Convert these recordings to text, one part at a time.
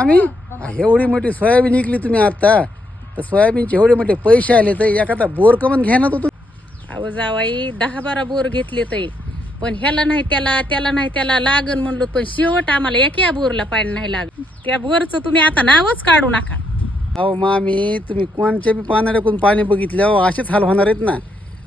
आम्ही एवढी मोठी सोयाबीन विकली तुम्ही आता, तर सोयाबीनचे एवढे मोठे पैसे आले तर एखादा बोर कमन घ्या ना तो. अहो जावाई 10-12 बोर घेतले तर पण ह्याला नाही त्याला नाही त्याला लागन म्हणलो, पण शेवट आम्हाला एका बोरला पाणी नाही लागत. त्या बोरचं तुम्ही आता नावच काढू नका. अहो मामी, तुम्ही कोणच्या बी पानाड्याकडून पाणी बघितल्यावर असेच हाल होणार आहेत ना.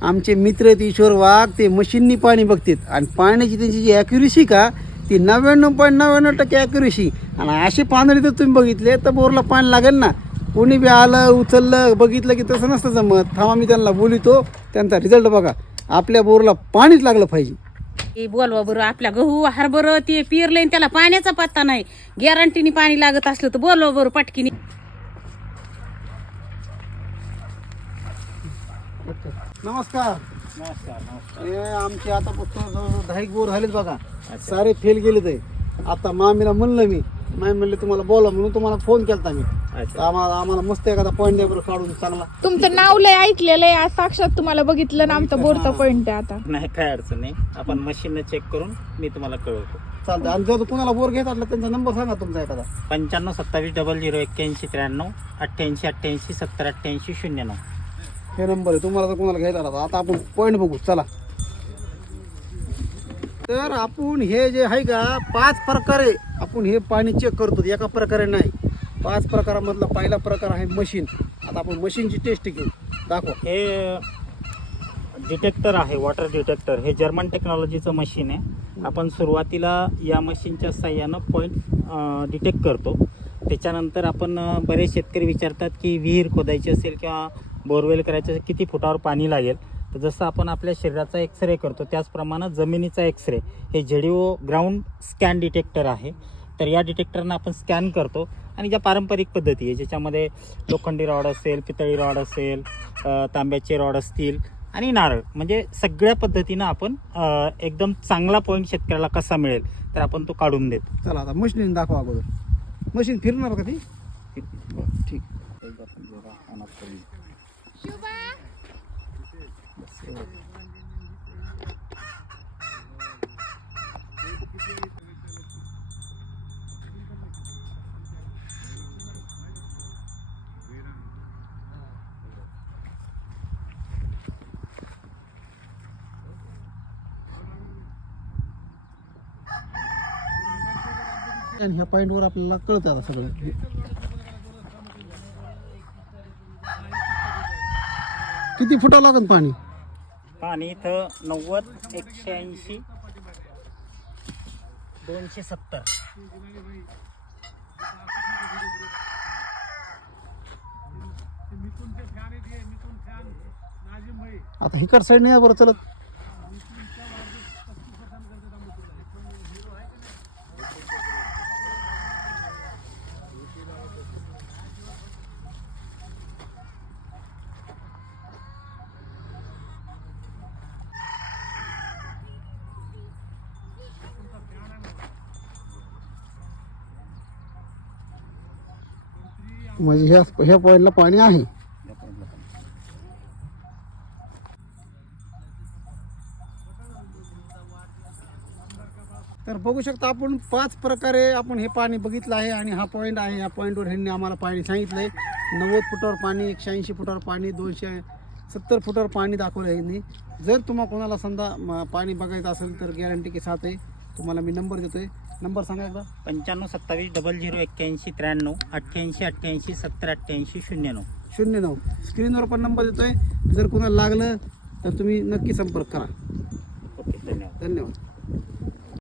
आमचे मित्र आहेत ईश्वर वाघ, ते मशीननी पाणी बघतात आणि पाण्याची त्यांची जी ॲक्युरेसी का ती 99.99% ॲक्युरेसी. आणि असे पानडे जर तुम्ही बघितले तर बोरला पाणी लागेल ना. कोणी बी आलं उचललं बघितलं की तसं नसतं जमत. थांबा मी त्यांना बोलितो, त्यांचा रिझल्ट बघा. आपल्या बोरला पाणीच लागलं पाहिजे. ते बोलवा बरं, आपल्या गहू हरभर ते पेरलंय त्याला पाण्याचा पत्ता नाही. गॅरंटीने पाणी लागत असलं तर बोलवा बरं पटकीने. नमस्कार. हे आमचे आता पुस्तक 10 बोर झालेत बघा. सारे फेल गेले ते. आता मामीला म्हणलं मी, मामी म्हणले तुम्हाला बोला म्हणून तुम्हाला फोन केलता मी. आम्हाला मस्त एखादा पॉईंट द्या बरं काढून चांगला. तुमचं नाव लय ऐकलेलं आहे, आज साक्षात तुम्हाला बघितलं ना आमचा बोरचा पॉईंट आहे. आता नाही काय अडचण नाही, आपण मशीन चेक करून मी तुम्हाला कळवतो. चालतं. आणि जर कुणाला बोर घेत असला त्यांचा नंबर सांगा तुमचा एखादा. 9527008193 8888 7088 09. हे नंबर आहे. तुम्हाला जर कुणाला घ्यायचा आला आता आपण पॉईंट बघू चला. तर आपण हे जे आहे का 5 प्रकारे आपण हे पाणी चेक करतो, एका प्रकारे नाही. 5 प्रकारामधला पहिला प्रकार आहे मशीन. आता आपण मशीनची टेस्ट घेऊ. दाखवा. हे डिटेक्टर आहे, वॉटर डिटेक्टर. हे जर्मन टेक्नॉलॉजीचं मशीन आहे. आपण सुरुवातीला या मशीनच्या साह्यानं पॉईंट डिटेक्ट करतो. त्याच्यानंतर आपण बरेच शेतकरी विचारतात की विहीर खोदायची असेल किंवा बोरवेल करायचं असेल किती फुटावर पाणी लागेल. तर जसं आपण आपल्या शरीराचा एक्सरे करतो त्याचप्रमाणे जमिनीचा एक्सरे हे जेडीओ ग्राउंड स्कॅन डिटेक्टर आहे. तर या डिटेक्टरनं आपण स्कॅन करतो आणि ज्या पारंपरिक पद्धती आहे ज्याच्यामध्ये लोखंडी रॉड असेल, पितळी रॉड असेल, तांब्याचे रॉड असतील आणि नारळ, म्हणजे सगळ्या पद्धतीनं आपण एकदम चांगला पॉईंट शेतकऱ्याला कसा मिळेल तर आपण तो काढून देतो. चला आता मशीन दाखवा अगोदर. मशीन फिरणार का ती? ठीक. आणि ह्या पॉईंटवर आपल्याला कळतं आता सगळं. किती फुटा लागेल पाणी? पाणी इथं 90, 180, 270. आता हिकड साईड नाही बरं चलत. म्हणजे ह्या पॉईंटला पाणी आहे. तर बघू शकता आपण 5 प्रकारे आपण हे पाणी बघितलं आहे आणि हा पॉईंट आहे. या पॉईंटवर ह्यांनी आम्हाला पाणी सांगितलंय. 90 फुटावर पाणी, 180 फुटावर पाणी, 270 फुटावर पाणी दाखवलं आहे यांनी. जर तुम्हाला कोणाला समजा पाणी बघायचं असेल तर गॅरंटी के साथ आहे. तुम्हाला मी नंबर देतोय. नंबर सांगा एकदा. 9527008193 8888 7088 09. 09. स्क्रीनवर पण नंबर देतोय. जर कोणाला लागलं तर तुम्ही नक्की संपर्क करा. ओके, धन्यवाद. धन्यवाद.